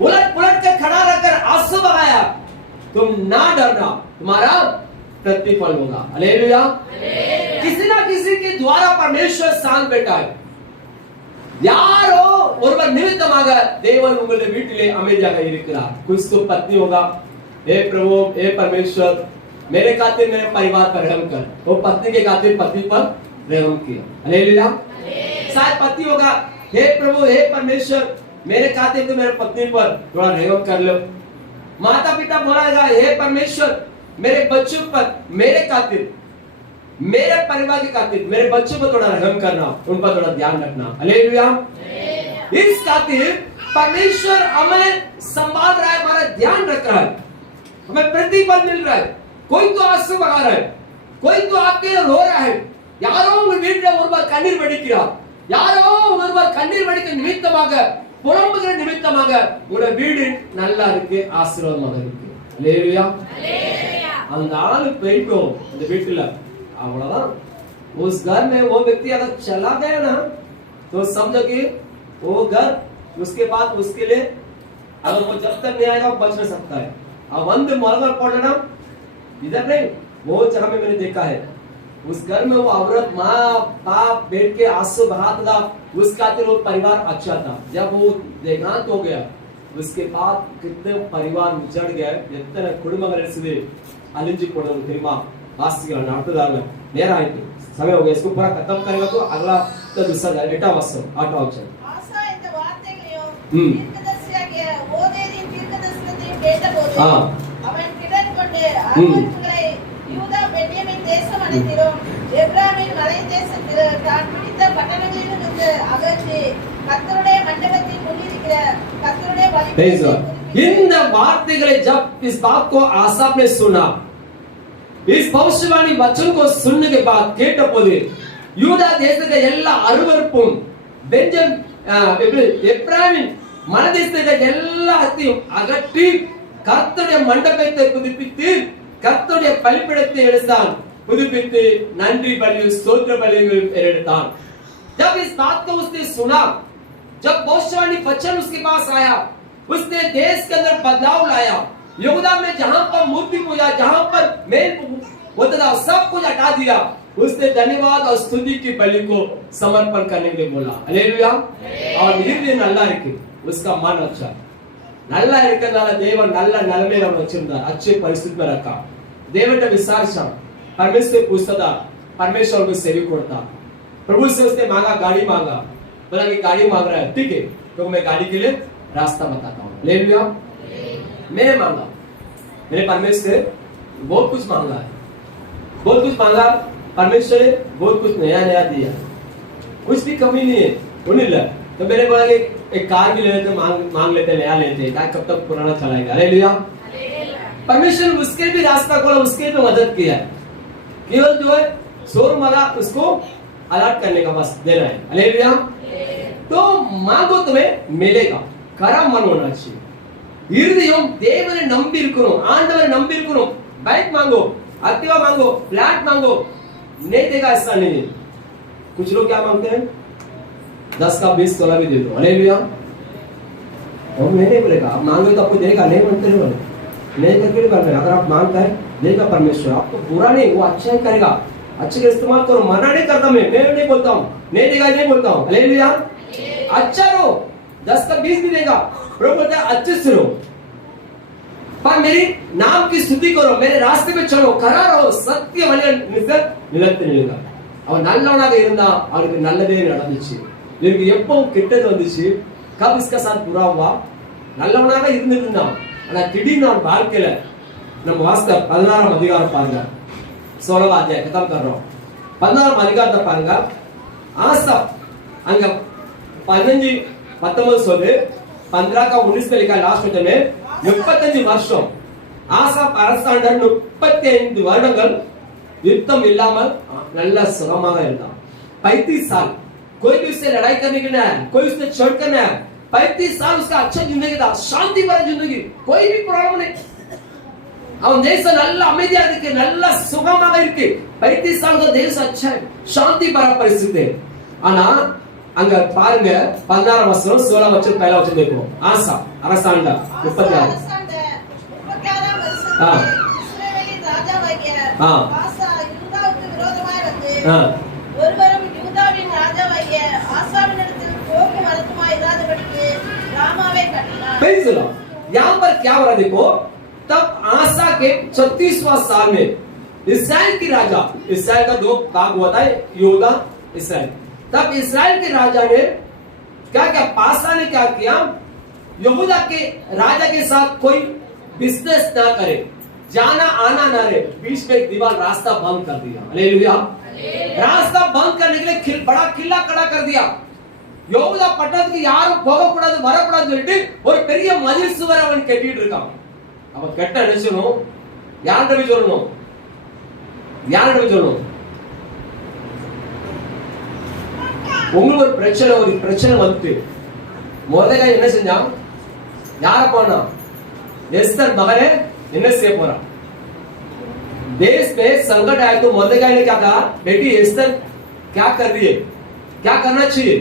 उलट पुलट कर खड़ा रहकर आंसू बगाया तुम ना डरना तुम्हारा प्रतिफल होगा हालेलुया किसी ना किसी के द्वारा परमेश्वर சாந்து बैठा है யாரோ ஒருவர் நிமித்தமாக தேவன் உங்களுடைய வீட்டிலே அமைதியாக இருக்கிறார் कुछ तो पत्नी होगा हे प्रभु हे परमेश्वर मेरे खातिर मेरे परिवार पर रहम कर वो पत्नी के खातिर पति पर रहम किया हालेलुया शायद पति होगा हे प्रभु हे परमेश्वर मेरे खातिर तो मेरे पत्नी पर थोड़ा रहम कर लो माता पिता बोलेगा हे परमेश्वर मेरे बच्चों पर मेरे खातिर मेरे परिवार के खातिर मेरे बच्चों पर थोड़ा रहम करना उन पर थोड़ा ध्यान रखना हालेलुया इस खातिर परमेश्वर हमें संभाल रहा है हमारा ध्यान रख रहा है हमें प्रतिफल मिल रहा है कोई तो आंसू बगा रहा है कोई तो आपके लिए रो रहा है யாரோ உங்க வீட்ல ஒருவர் கண்ணீர் வடிக்கிறார் யாரோ ஒருவர் கண்ணீர் வடிக்க நிமித்தமாக புலம்புகிற நிமித்தமாக உங்க வீடு நல்லா இருக்கு ஆசீர்வாதமாக இருக்கு ஹalleluya அந்த ஆளு போய்ட்டோம் இந்த வீட்டுல அவ்வளவுதான் उस घर में वो व्यक्ति अगर चला गया ना तो समझो कि वो घर उसके बाद उसके लिए अगर वो जब तक नहीं आएगा वो बच नहीं सकता है अब बंद मरगर पड़ना इधर नहीं वो जगह में मैंने देखा है उस घर में वो औरत माँ बाप बैठ के आंसू बहाता था उस खातिर वो परिवार अच्छा था जब वो देहांत हो गया उसके बाद कितने परिवार उजड़ गए எத்தனை குடும்பங்கள் இருக்குது அழிஞ்சு போனது தெரியுமா வாசிக்கலாம் அடுத்ததாக நேரம் ஆயிட்டு समय हो गया इसको पूरा खत्म करेगा तो अगला तो दूसरा डेटा वास्तव आठवां वचन ஆசா இந்த வார்த்தைகளையும் ம். தீர்க்கதரிசியாகிய ஓதேதின் தீர்க்கதரிசனத்தையும் கேட்டபோது ஆ. அவன் திடன் கொண்டு அருவருப்புகளை யூதா பென்யமீன் தேசம் அனைத்திலும் எப்ராமின் மலை தேசத்தில் தான் பிடித்த பட்டணங்களிலிருந்து அகற்றி கர்த்தருடைய மண்டபத்தின் முன்னிருக்கிற கர்த்தருடைய Praise God. பலிபீடத்தை இந்த வார்த்தைகளை जब इस बात को आसाप ने सुना इस भविष्यवाणी वचन को सुनने के बाद கேட்டபோது யூதா தேசத்தை எல்லா அருவருப்பும் பெஞ்சம் எப்ராமின் மனதேசத்தை எல்லாத்தையும் அகற்றி கர்த்தருடைய மண்டபத்தை புதுப்பித்து கர்த்தருடைய பலிபீடத்தை எடுத்தான் புதுப்பித்து நன்றி பலியும் ஸ்தோத்திர பலியும் எடுத்தான் जब इस बात को उसने सुना जब भविष्यवाणी वचन उसके पास आया उसने देश के अंदर बदलाव लाया यहूदा में जहां पर मूर्ति पूजा जहां पर मेल होता था सब कुछ हटा दिया उसने धन्यवाद और स्तुति की बलि को समर्पण करने के लिए बोला हालेलुया और हृदय நல்லா இருக்கு उसका मन अच्छा நல்லா இருக்கனால தேவன் நல்ல நிலைமையில அவனை வச்சிருந்தார் अच्छे परिस्थिति में रखा தேவன்ட்ட விசாரிச்சான் परमेश्वर पूछता था परमेश्वर को सेवी करता प्रभु से उसने मांगा गाड़ी मांगा बोला कि गाड़ी मांग रहा है ठीक है तो मैं गाड़ी के लिए रास्ता बताता हूँ हालेलुया मैंने मांगा मेरे परमेश्वर से बहुत कुछ मांगा है बहुत कुछ मांगा परमेश्वर ने बहुत कुछ नया नया दिया, कुछ भी कमी नहीं है, वो नहीं लगा। तो मेरे को एक कार भी ले लेते, मांग लेते, नया लेते, कब तक पुराना चलाएगा। हालेलुया। परमेश्वर ने उसके भी रास्ता खोला, उसके भी मदद किया है, केवल जो है शोरूम वाला उसको अलर्ट करने का बस देना है। हालेलुया। तो मांगो तुम्हें मिलेगा, करा मन होना चाहिए, இருதயம் தேவனை நம்பி இருக்கணும், ஆண்டவரை நம்பி இருக்கணும்। बाइक मांगो, एक्टिवा मांगो, फ्लैट मांगो, नहीं देगा ऐसा नहीं। कुछ लोग क्या मांगते हैं, 10 का 20 तोला भी दे दो। हालेलुया। और मैं नहीं बोलेगा आप मांगो तो आपको देगा, नहीं मानते नहीं, नहीं करके नहीं। अगर आप मांगता है देगा परमेश्वर, आपको बुरा नहीं, वो अच्छा ही करेगा, अच्छे का इस्तेमाल करो। मना नहीं करता, मैं नहीं बोलता हूँ नहीं देगा, नहीं बोलता हूँ। हालेलुया। अच्छा रहो, 10 का 20 भी देगा, प्रभु बोलता है अच्छे से रहो, पर मेरी नाम की स्तुति करो, मेरे रास्ते में चलो, करा रहो, सत्य वழியில் நிலைத்திருங்க। அவன் நல்லவனாக இருந்தா அவனுக்கு நல்லதே நடந்துச்சு, இவருக்கு எப்பவும் கெட்டது வந்துச்சு। கப் इसका साथ बुरा हुआ, நல்லவனாக இருந்துட்டு இருந்தான், ஆனா திடீர்னு அவன் வாழ்க்கையில நம்ம வாசித்த 16ஆம் அதிகாரம் பாருங்க, 16ஆம் அத்தியாயம் खत्म कर रहा हूं। 16ஆம் அதிகாரத்தை பாருங்க, ஆசா அங்க 15 19 சொல்லு, 15 का 19 में लिखा लास्ट में 35 வருஷம் ஆசா அரசாண்டார், 35 வருடங்கள் யுத்தம் இல்லாமல் நல்ல சுகமாக இருந்தான்। 35 साल कोई भी उससे लड़ाई करने के नहीं, कोई उससे चढ़ कर नहीं, 35 साल उसका अच्छा जिंदगी था, शांति भरा जिंदगी, कोई भी प्रॉब्लम नहीं। அவன் தேசம் நல்ல அமைதியா இருக்கு, நல்ல சுகமாக இருக்கு। 35 साल का देश अच्छा है, शांति भरा परिस्थिति है। ஆனா அங்க பாருங்க 16ஆம் வசனம் 16ஆம் வசனம் पहला वचन देखो। ஆசா அரசாண்டா 36 இஸ்ரவேலின் ராஜாவாகிய ஆசா யூதாவுக்கு விரோதமாய் வந்து ஒருவரும் யூதாவின் ராஜாவாகிய ஆசாவினிடத்தில் போக்கும் வரத்துமாய் இராதபடிக்கு ராமாவை கட்டினார்। Praise the Lord. यहाँ पर क्या हो रहा है देखो, तब आसा के 36वां साल में इस्राएल की राजा, इस्राएल का 2 भाग हुआ था, यहूदा इस्राएल। तब इस्राएल के राजा ने क्या क्या, पासा ने क्या किया, यहूदा के राजा के साथ कोई बिजनेस ना करे, जाना आना ना रहे, बीच में एक दीवार रास्ता बंद कर दिया। हालेलुया। रास्ता बंद करने के लिए बड़ा किला खड़ा कर दिया। யோகுதா பட்டணத்துக்கு யாரும் போக கூடாது, வர கூடாதுன்னு சொல்லிட்டு ஒரு பெரிய மதில் சுவர் அவன் கட்டிட்டு இருக்கான்। அவன் கட்ட நினைச்சணும், யார்கிட்ட போய் சொல்லணும், யார்கிட்ட போய் சொல்லணும், உங்களுக்கு ஒரு பிரச்சனை வந்துட்டு மொர்தெகாய் என்ன செஞ்சான், யார போனா, एस्तर मगरे என்ன செய்ய போறான்। देश में संकट आए तो मॉर्देकाई ने क्या कहा, बेटी एस्तर क्या कर रही है, क्या करना चाहिए।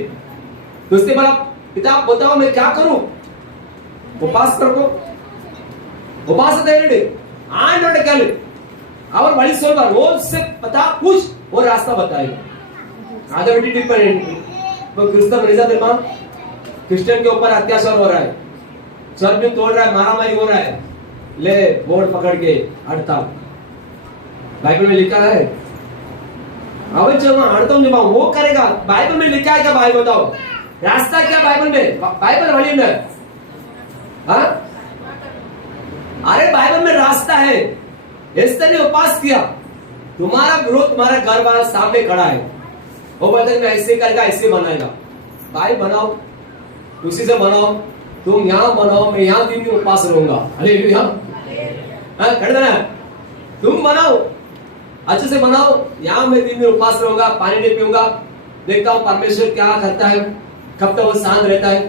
तो उसने बोला, पिता बताओ मैं क्या करूं। उपास करो, उपास தேடு, ஆண்டவரை கேளு, அவர் வழி சொல்வார், उससे पता पूछ, वो रास्ता बताएगा। आधा बेटी डिपेंडेंट तो क्रिश्चियन रिजर्व में क्रिश्चियन के ऊपर अत्याचार हो रहा है, चर्च में तोड़ रहा है, मारामारी हो रहा है, ले बोर्ड पकड़ के हड़ताल। बाइबल में लिखा है, अवश्य जब हड़ताल जब वो करेगा, बाइबल में लिखा है क्या, भाई बताओ रास्ता क्या बाइबल में, बाइबल वही में, हाँ अरे बाइबल में रास्ता है। एस्तर ने उपास किया, तुम्हारा विरोध तुम्हारा घर वाला सामने खड़ा है, वो बोलता है मैं ऐसे करेगा, ऐसे बनाएगा, भाई बनाओ, उसी से बनाओ, तुम यहाँ बनाओ, मैं यहाँ 3 दिन उपास रहूंगा। हालेलुया। कर देना, तुम बनाओ, अच्छे से बनाओ, यहाँ मैं 3 दिन उपास रहूंगा, पानी नहीं पीऊंगा, देखता हूँ परमेश्वर क्या करता है, कब तक वो शांत रहता है।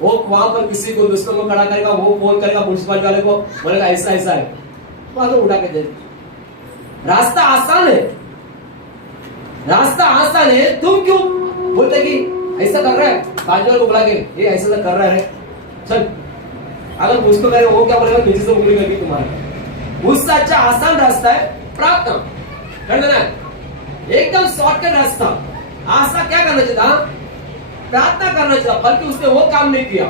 वो वहां पर किसी को दुश्मन को खड़ा करेगा, वो फोन करेगा म्युनिसिपलिटी वाले को, बोलेगा ऐसा ऐसा है, वहां तो उठा के दे। रास्ता आसान है, रास्ता आसान है, तुम क्यों बोलते कि ऐसा कर रहा है, बाजू को बुला के ये ऐसा कर रहा है, चल अगर मुझको करे वो क्या बोलेगा, नीचे से उंगली करके तुम्हारे। उससे अच्छा आसान रास्ता है प्रार्थना कर देना, एकदम शॉर्टकट रास्ता। आशा क्या करना चाहिए, प्रार्थना करना चाहिए, बल्कि उसने वो काम नहीं किया।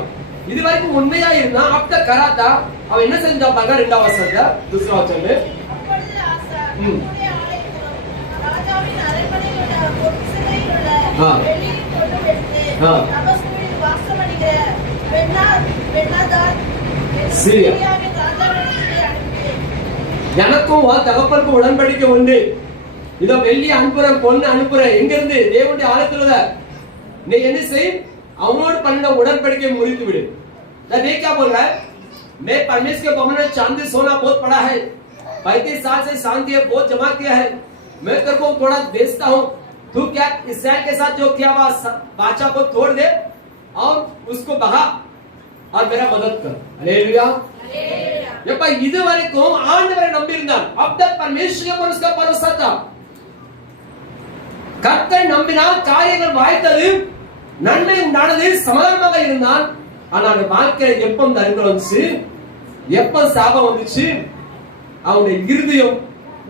ఇది వరకు ఉన్మేయా ఇరునా अब तक करा था, अब என்ன செஞ்சா பாருங்க, 2வது வசனத்துல दूसरा वचन में அப்பொழுது ஆசா தன்னுடைய ஆலயத்திலும் ராஜாவின் அரண்மனையில் உள்ள பொற்சிலையில் உள்ள வெள்ளியை கொண்டு எடுத்து தமஸ்குவில் வாசமடைகிற பென்னாதாத் சிரியாவின் ராஜாவிடத்திலே அனுப்பி, எனக்கும் தகப்பனுக்கும் உடன்படிக்கை உண்டு, இதோ வெள்ளி அனுப்புறேன், பொண்ணு அனுப்புறேன். எங்க இருந்து? தேவனுடைய ஆலயத்துல. நீ என்ன செய்? அவனோடு பண்ண உடன்படிக்கை முறித்து விடு. ये क्या बोल रहा है? मैं परमेश्वर के भवन में चांदी सोना बहुत पड़ा है, 35 साल से शांति है बहुत जमा किया है, मैं तेरे को थोड़ा बेचता हूँ, तू क्या इसराइल के साथ जो किया बाचा को तोड़ दे और उसको बहा और मेरा मदद कर. हालेलुया. எப்ப இதுவரைக்கும் ஆண்டவரை நம்பி இருந்தான். अब तक परमेश्वर पर उसका भरोसा था. கர்த்தரை நம்பினான், காரியங்கள் வாய்த்தது, நன்மை உண்டானது, சமாதானமாக இருந்தான். ஆனா அந்த வாழ்க்கையில எப்ப தரித்திரம் வந்துச்சு, எப்ப சாபம் வந்துச்சு, அவனுடைய இருதயம்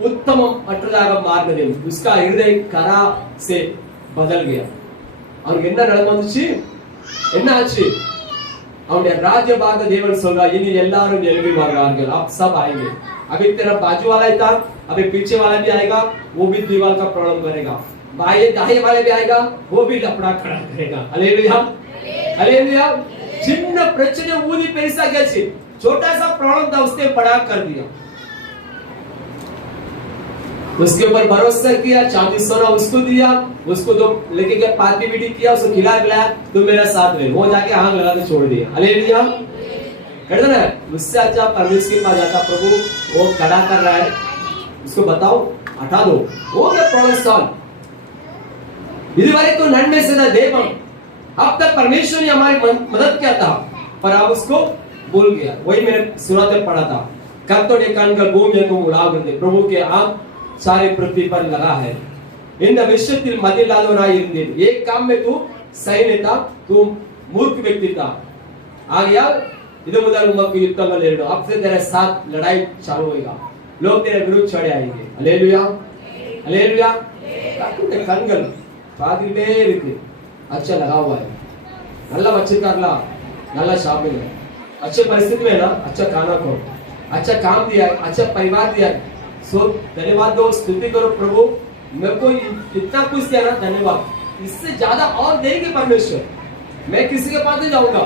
உத்தமம் அற்றதாக மாறினது. उसका हृदय करा से बदल गया. அவனுக்கு என்ன நடந்து வந்துச்சு? என்ன ஆச்சு? அவனுடைய राज्य भाग देवन சொல்றா, இனி எல்லாரும் எழும்பி வருவார்கள். अब सब आएंगे. अभी तेरा बाजू वाला ही था, अभी पीछे वाला भी आएगा, वो भी दीवार का प्रॉब्लम करेगा. बाएं दाएं वाले भी आएगा, वो भी लफड़ा खड़ा करेगा. हालेलुया. हालेलुया. சின்ன பிரச்சனை ஊதி பெருசா கேச்சு. छोटा सा प्रॉब्लम था, उसने बड़ा कर दिया. उसके ऊपर भरोसा किया, चांदी सोना उसको दिया, उसको तो लेके गया, पार्टी बीटी किया, उसको खिलाया, तो मेरा साथ में वो जाके आग लगा के छोड़ दिया. हालेलुया. कहते ना, उससे अच्छा परमेश्वर के पास जाता, प्रभु वो खड़ा कर रहा है, उसको बताओ, हटा दो, वो क्या प्रॉब्लम सॉल्व. இதுவரைக்கும் நன்மை செய்த தேவன், अब तक परमेश्वर ने हमारी मदद किया था, पर अब उसको भूल गया. वही मैंने सुरात में पढ़ा था. கர்த்தருடைய கண்கள் பூமி எங்கும் உலாவுகிறது, प्रभु के आंख सारे पृथ्वी पर लगा है. இந்த விஷயத்தில் மதியில்லாதவனாய் இருந்தேன். एक काम में तू सही नहीं था, तू मूर्ख व्यक्ति था. आगे इधर उधर उमक युद्धங்கள் நேரிடும். अब से तेरे साथ लड़ाई चालू होगा, लोग तेरे विरुद्ध चढ़े आएंगे. हालेलुया. हालेलुया. கர்த்தருடைய கண்கள் பாதியிலே இருக்கு. अच्छा लगा हुआ है, நல்லா வச்சிருக்காங்களா, நல்லா ஷாப்பிங், अच्छे परिस्थिति में ना, अच्छा खाना खाओ, अच्छा काम दिया, अच्छा परिवार दिया, सो धन्यवाद दो, स्तुति करो, प्रभु मेरे को इतना कुछ दिया ना, धन्यवाद. इससे ज्यादा और देंगे परमेश्वर. मैं किसी के पास नहीं जाऊंगा,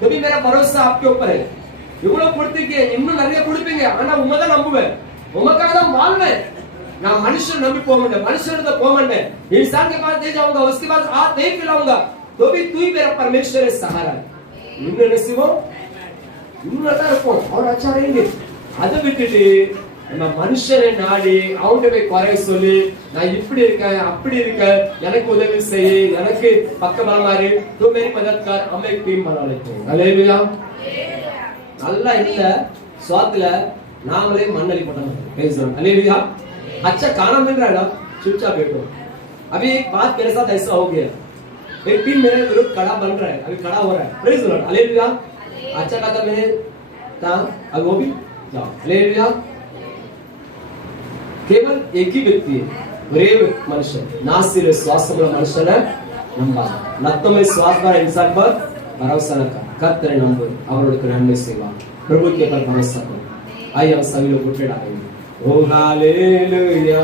कभी मेरा भरोसा आपके ऊपर है. இவ்வளவு கொடுத்தீங்க, இன்னும் நிறைய கொடுப்பீங்க, ஆனா உண்மைதான் நம்புவேன், உமக்காக தான் வாழ்வேன். நான் மனுஷன் நம்பி போக மாட்டேன், மனுஷன் போக மாட்டேன். इंसान के पास नहीं जाऊंगा, उसके पास हाथ नहीं फैलाऊंगा, तो भी तू ही मेरा परमेश्वर है, सहारा है. இன்னும் என்ன செய்வோம்? இன்னும் நல்லா இருப்போம், और अच्छा रहेंगे. அதை விட்டுட்டு நம்ம மனுஷனை நாடி அவன்கிட்ட போய் குறை சொல்லி, நான் இப்படி இருக்கேன் அப்படி இருக்கேன், எனக்கு உதவி செய்ய, எனக்கு பக்கபலமாறு, तू मेरी मदद कर, हम एक टीम बना लेते हैं. हालेलुया. நல்லா இல்ல स्वादல நாமளே மண்ணலி போட்டோம். பேசுறோம். हालेलुया. अच्छा खाना मिल रहा है ना, चुपचाप बैठो. अभी एक बात मेरे साथ ऐसा हो गया, एक टीम मेरे विरुद्ध खड़ा बन रहा है, अभी खड़ा हो रहा है. Praise Lord. हालेलुया. अच्छा कहा मैंने था, अब वो भी जाओ. हालेलुया. केवल एक ही व्यक्ति है, ஒரே மனுஷன், नासिर சுவாசமுள்ள மனுஷனை நம்பாத, நத்தமே சுவாசமுள்ள इंसान पर भरोसा न कर. கர்த்தரை நம்பு, அவருக்கு நன்மை செய்வார். प्रभु के पर भरोसा करो. आइए हम सभी लोग उठे डालेंगे. Oh hallelujah.